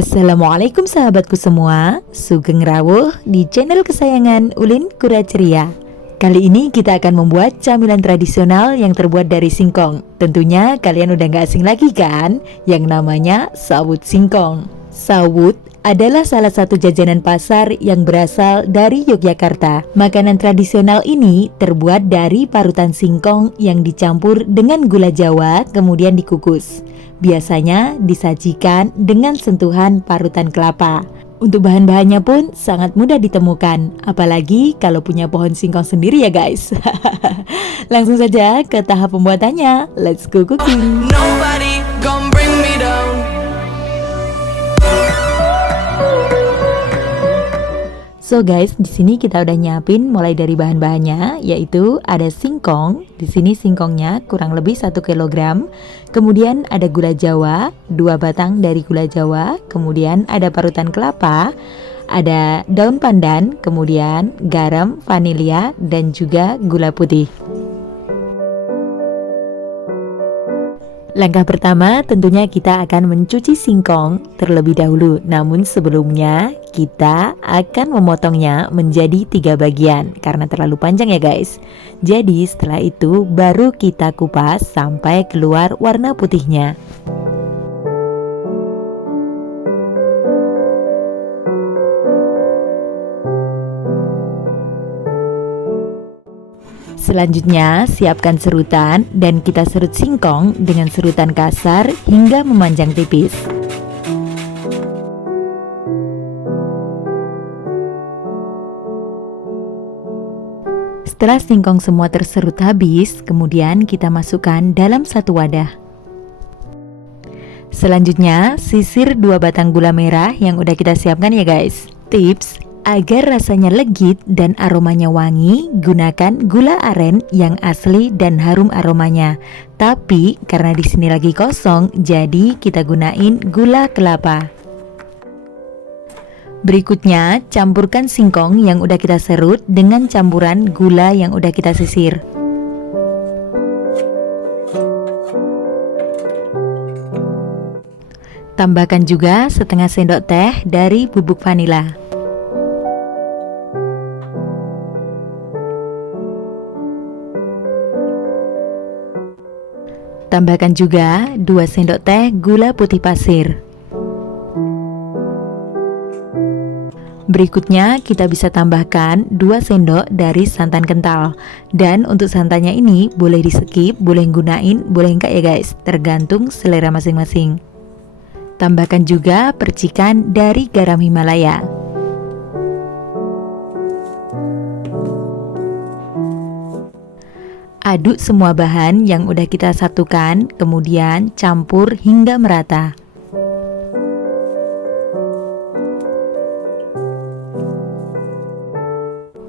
Assalamualaikum sahabatku semua, sugeng rawuh di channel kesayangan Ulin Kura Ceria. Kali ini kita akan membuat camilan tradisional yang terbuat dari singkong. Tentunya kalian udah gak asing lagi kan, yang namanya sawut singkong. Sawut adalah salah satu jajanan pasar yang berasal dari Yogyakarta. Makanan tradisional ini terbuat dari parutan singkong yang dicampur dengan gula Jawa kemudian dikukus. Biasanya disajikan dengan sentuhan parutan kelapa. Untuk bahan-bahannya pun sangat mudah ditemukan, apalagi kalau punya pohon singkong sendiri ya guys. Langsung saja ke tahap pembuatannya. Let's go cooking. Nobody gonna bring me down. So guys, di sini kita udah nyiapin mulai dari bahan-bahannya, yaitu ada singkong. Di sini singkongnya kurang lebih 1 kg. Kemudian ada gula Jawa, 2 batang dari gula Jawa. Kemudian ada parutan kelapa, ada daun pandan, kemudian garam, vanilya, dan juga gula putih. Langkah pertama tentunya kita akan mencuci singkong terlebih dahulu. Namun sebelumnya kita akan memotongnya menjadi 3 bagian karena terlalu panjang ya guys. Jadi setelah itu baru kita kupas sampai keluar warna putihnya. Selanjutnya, siapkan serutan dan kita serut singkong dengan serutan kasar hingga memanjang tipis. Setelah singkong semua terserut habis, kemudian kita masukkan dalam satu wadah. Selanjutnya, sisir 2 batang gula merah yang udah kita siapkan ya guys. Tips agar rasanya legit dan aromanya wangi, gunakan gula aren yang asli dan harum aromanya. Tapi karena di sini lagi kosong, jadi kita gunain gula kelapa. Berikutnya, campurkan singkong yang udah kita serut dengan campuran gula yang udah kita sisir. Tambahkan juga setengah sendok teh dari bubuk vanila. Tambahkan juga 2 sendok teh gula putih pasir. Berikutnya kita bisa tambahkan 2 sendok dari santan kental. Dan untuk santannya ini boleh di skip, boleh gunain, boleh enggak ya guys, tergantung selera masing-masing. Tambahkan juga percikan dari garam Himalaya. Aduk semua bahan yang udah kita satukan, kemudian campur hingga merata.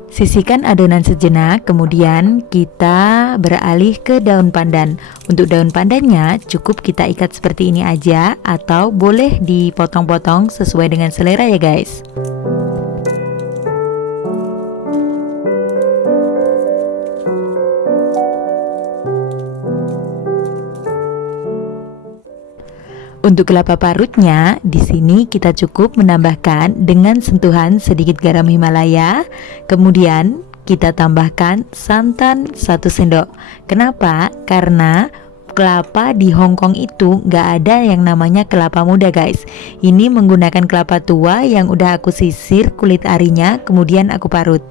Sisihkan adonan sejenak, kemudian kita beralih ke daun pandan. Untuk daun pandannya cukup kita ikat seperti ini aja, atau boleh dipotong-potong sesuai dengan selera ya guys. Untuk kelapa parutnya, di sini kita cukup menambahkan dengan sentuhan sedikit garam Himalaya. Kemudian kita tambahkan santan 1 sendok. Kenapa? Karena kelapa di Hongkong itu gak ada yang namanya kelapa muda guys. Ini menggunakan kelapa tua yang udah aku sisir kulit arinya, kemudian aku parut.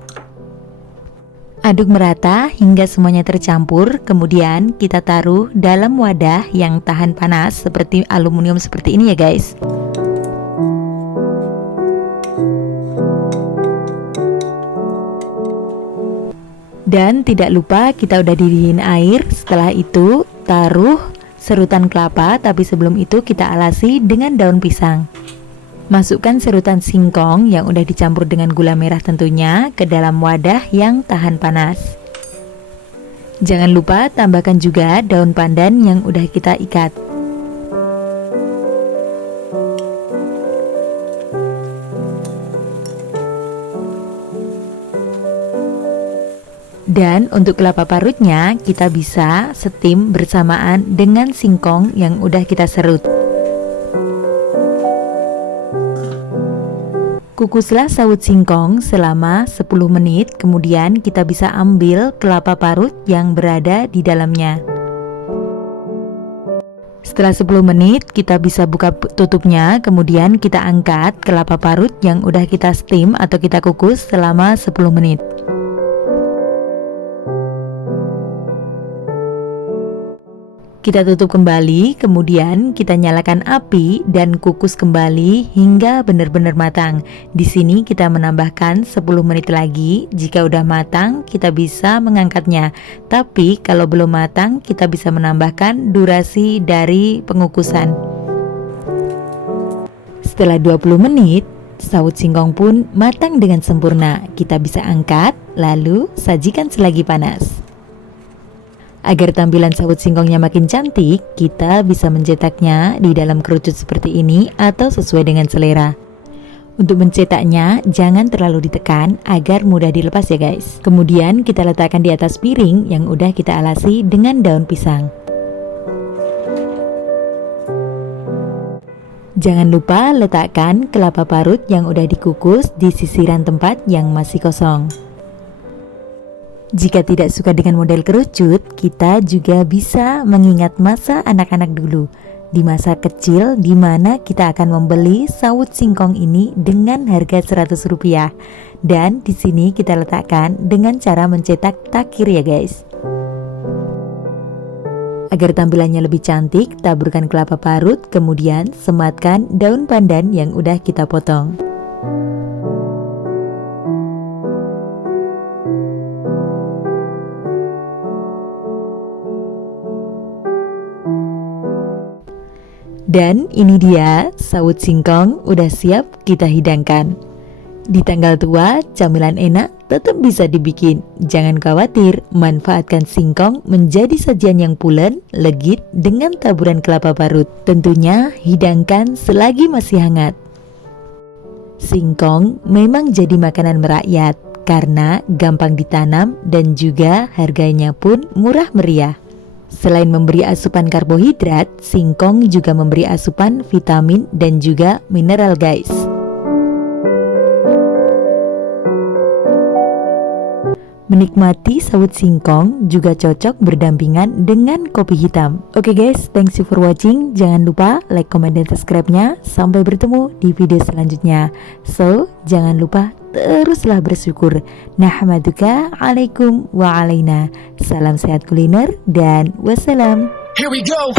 Aduk merata hingga semuanya tercampur, kemudian kita taruh dalam wadah yang tahan panas seperti aluminium seperti ini ya guys. Dan tidak lupa kita udah didiehin air. Setelah itu taruh serutan kelapa, tapi sebelum itu kita alasi dengan daun pisang. Masukkan serutan singkong yang udah dicampur dengan gula merah tentunya ke dalam wadah yang tahan panas. Jangan lupa tambahkan juga daun pandan yang udah kita ikat. Dan untuk kelapa parutnya kita bisa steam bersamaan dengan singkong yang udah kita serut. Kukuslah sawut singkong selama 10 menit, kemudian kita bisa ambil kelapa parut yang berada di dalamnya. Setelah 10 menit kita bisa buka tutupnya, kemudian kita angkat kelapa parut yang udah kita steam atau kita kukus selama 10 menit. Kita tutup kembali, kemudian kita nyalakan api dan kukus kembali hingga benar-benar matang. Di sini kita menambahkan 10 menit lagi. Jika udah matang, kita bisa mengangkatnya. Tapi kalau belum matang, kita bisa menambahkan durasi dari pengukusan. Setelah 20 menit, sawut singkong pun matang dengan sempurna. Kita bisa angkat, lalu sajikan selagi panas. Agar tampilan sawut singkongnya makin cantik, kita bisa mencetaknya di dalam kerucut seperti ini atau sesuai dengan selera. Untuk mencetaknya, jangan terlalu ditekan agar mudah dilepas ya guys. Kemudian kita letakkan di atas piring yang udah kita alasi dengan daun pisang. Jangan lupa letakkan kelapa parut yang udah dikukus di sisiran tempat yang masih kosong. Jika tidak suka dengan model kerucut, kita juga bisa mengingat masa anak-anak dulu. Di masa kecil di mana kita akan membeli sawut singkong ini dengan harga Rp100. Dan di sini kita letakkan dengan cara mencetak takir ya guys. Agar tampilannya lebih cantik, taburkan kelapa parut, kemudian sematkan daun pandan yang udah kita potong. Dan ini dia, sawut singkong udah siap kita hidangkan. Di tanggal tua, camilan enak tetap bisa dibikin. Jangan khawatir, manfaatkan singkong menjadi sajian yang pulen, legit dengan taburan kelapa parut. Tentunya hidangkan selagi masih hangat. Singkong memang jadi makanan merakyat karena gampang ditanam dan juga harganya pun murah meriah. Selain memberi asupan karbohidrat, singkong juga memberi asupan vitamin dan juga mineral guys. Menikmati sawut singkong juga cocok berdampingan dengan kopi hitam. Oke guys, thanks you for watching. Jangan lupa like, comment, dan subscribe-nya. Sampai bertemu di video selanjutnya. So, jangan lupa teruslah bersyukur. Nahmaduka alaikum wa alaina. Salam sehat kuliner dan wassalam. Here we go.